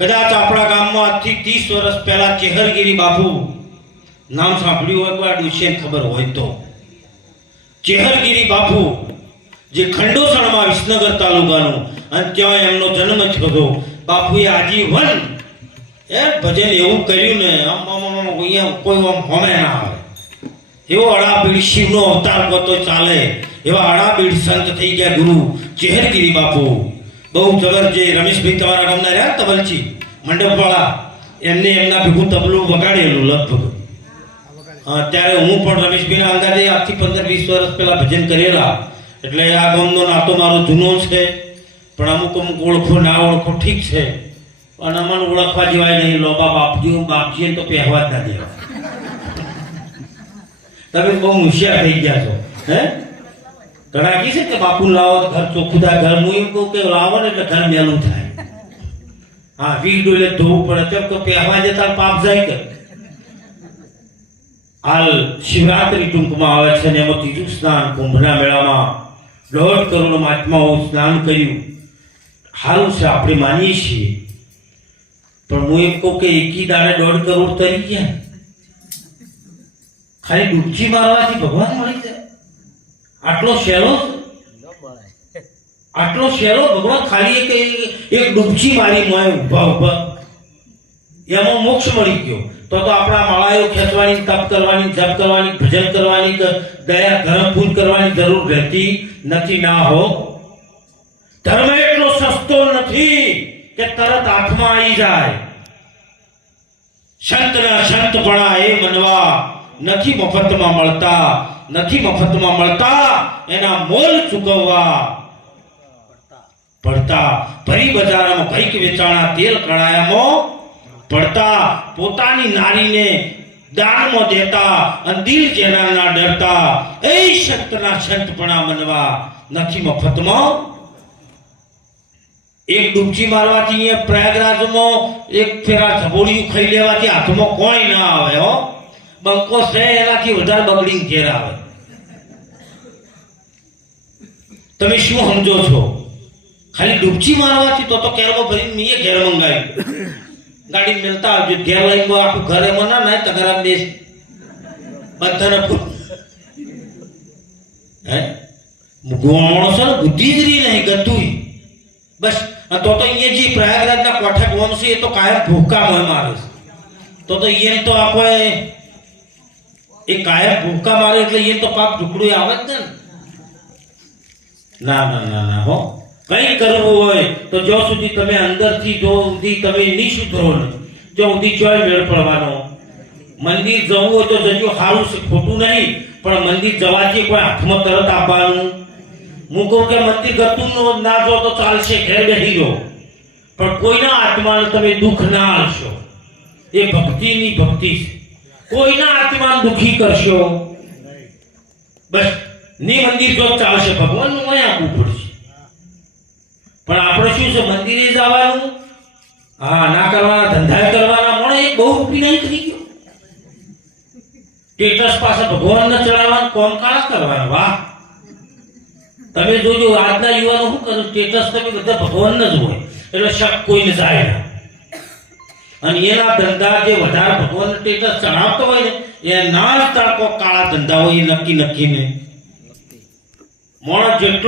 કદાચ આપણા ગામમાં આજથી 30 વર્ષ પહેલા ચેહરગીરી બાપુ નામ સાંભળ્યું હોય કોઈ ડુશેન ખબર હોય તો ચેહરગીરી બાપુ જે ખંડોસણમાં વિસનગર તાલુકાનું અને ત્યાં એમનો જન્મ થયો બાપુએ આજીવન ભજન એવું કર્યું ને આમ કોઈ આમ હોમે ના આવે એવો અડાબીડ શિવનો અવતાર કોતો ચાલે એવા અડાબીડ સંત થઈ ગયા ગુરુ ચેહરગીરી બાપુ બહુ જબર જે રમેશભાઈ તમારા ગામના રહ્યા તબલચી મંડપવાળા એમને એમના ભેગું તબલું વગાડેલું લગભગ ત્યારે હું પણ રમેશભાઈના અંગાતે આજથી 15-20 વર્ષ પહેલા ભજન કરેલા એટલે આ ગામનો નાતો મારો જૂનો છે પણ અમુક ઓળખો ના ઓળખો ઠીક છે અને અમને ઓળખવા જેવાય નહીં લોબા બાપજી તો પહેવા જ ના દેવા તમે બહુ હોશિયાર થઈ ગયા છો હે ઘણા કહે છે કે બાપુ લાવો ઘર ચોખ્ખું થાય ઘર હું એમ કહું કે લાવો ને એટલે ઘર મેલું થાય હા વીક ડોલે ધોવું પડે તેમ તો પહેવા જતા પાપ જાય કે હાલ શિવરાત્રી ટૂંકમાં આવે છે ને એમાં ત્રીજું સ્નાન કુંભના મેળામાં 1.5 કરોડ મહાત્માઓ સ્નાન કર્યું સારું છે આપણે માનીએ છીએ પણ હું એમ કહું કે એકી દાડે 1.5 કરોડ તરી ગયા ખાલી ડૂબકી મારવાથી ભગવાન મળી જાય આટલો શેરો ભગવાન ખાલી એક ડૂબકી મારી મોય ઉભા એમાં મોક્ષ મળી ગયો તો આપણા માળાઓ ખેંચવાની તપ કરવાની જપ કરવાની ભજન કરવાની દયા ધર્મ પૂજ કરવાની જરૂર રહેતી નથી ના હો ધર્મ એટલો સસ્તો નથી કે તરત હાથમાં આવી જાય સંતના સંતપણા એ મનવા નથી મફતમાં મળતા એના મોલ ચૂકવવા પડતા ભરી બજારમાં ભૈક વેચાણા તેલ કણાયામાં પડતા પોતાની નારીને દાનમાં દેતા અને દિલ જેના ના ડરતા એ સંતના સંતપણા મનવા નથી મફતમાં એક ડૂબકી મારવાથી અહીંયા પ્રયાગરાજમાં એક ફેરા ધબોડિયું ખાઈ લેવાથી હાથમાં કોઈ ના આવે હો બંકો છે એનાથી વધારે બગડીને ઘેર આવે તમે શું સમજો છો ખાલી ડૂબકી મારવાથી તો કેરમો ભરીને મેં ઘેર મંગાવ્યું ગાડી મેલતા આવજો ઘેર લઈને આખું ઘરે મના ના તગરામ દેશ બધાને હે માણસો બુદ્ધિ જ રહી નહીં ગતું બસ તો અહીંયા જે પ્રયાગરાજના કોઠા ગોમ છે એ તો કાયમ ભૂકા મોય મારે તો અહીંયા તો આપણે એ કાયમ ભૂકા મારે એટલે એ તો પાપ ઢુકડું આવે જ ને ના ના ના ના હો કઈ કરવું હોય તો જો સુધી તમે અંદરથી જો સુધી તમે નહીં સુધરો ને જો સુધી ચોય મેળ પડવાનો મંદિર જવું હોય તો જજો સારું છે ખોટું નહીં પણ મંદિર જવાથી કોઈ હાથમાં તરત આપવાનું હું કહું કે મંદિર ગતું ના જો તો ચાલશે ઘેર બેસી રહો પણ કોઈના આત્માને તમે દુઃખ ના આપશો એ ભક્તિની ભક્તિ છે કોઈના આત્માને દુઃખી કરશો બસ ની મંદિર જો ચાલશે ભગવાનનું અહીં આપવું પડશે પણ આપણે શું છે મંદિરે જવાનું હા ના કરવાના ધંધા કરવાના મને એક બહુ રૂપી નહીં થઈ ગયો સ્ટેટસ પાસે ભગવાનને ચડાવવાનું કોમ કાળા કરવાના વાહ તમે જોજો આજના યુવાનો શું કરે સ્ટેટસ તમે બધા ભગવાનને જ હોય એટલે શક કોઈને જાય ના અને એના ધંધા જે વધારે ભગવાન સ્ટેટસ ચડાવતો હોય ને એ ના તડકો કાળા ધંધા હોય એ નક્કી ને મોણસ જેટલો